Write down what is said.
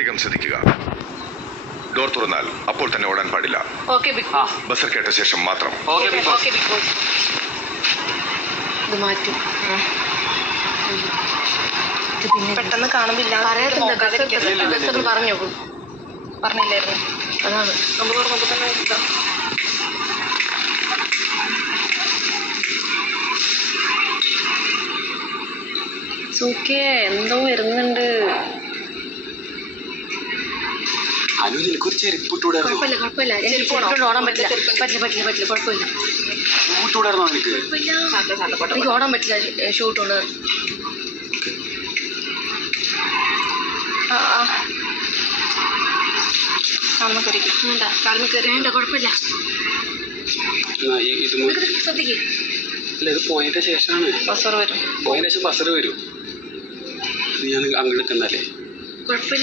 പ്രത്യേകം ശ്രദ്ധിക്കുക. ഡോർ തുറന്നാൽ അപ്പോൾ തന്നെ ഓടാൻ പാടില്ല. ബസർ കേട്ട ശേഷം മാത്രം. ഇത് മാറ്റും. പെട്ടെന്ന് കാണുന്നില്ല. പറഞ്ഞോളൂ. പറഞ്ഞില്ലായിരുന്നു. അതാണ് നമ്മൾ തുറന്നപ്പോൾ തന്നെ എടുക്കാം. സുഖേ എന്തോ വരുന്നുണ്ട്. കുഴപ്പമില്ല. ഓടാൻ പറ്റില്ല. കുഴപ്പമില്ല. എനിക്ക് ഓടാൻ പറ്റില്ല ഷൂട്ടുണ്ട്. വേണ്ട കുഴപ്പമില്ല. ശ്രദ്ധിക്കേ. ഇത് പോയതിന്റെ ശേഷമാണ് ബസർ വരും. പോയതിനു ശേഷം ബസർ വരും. ഞാൻ അങ്ങോട്ട് നിൽക്കുന്നല്ലേ. കുഴപ്പമില്ല.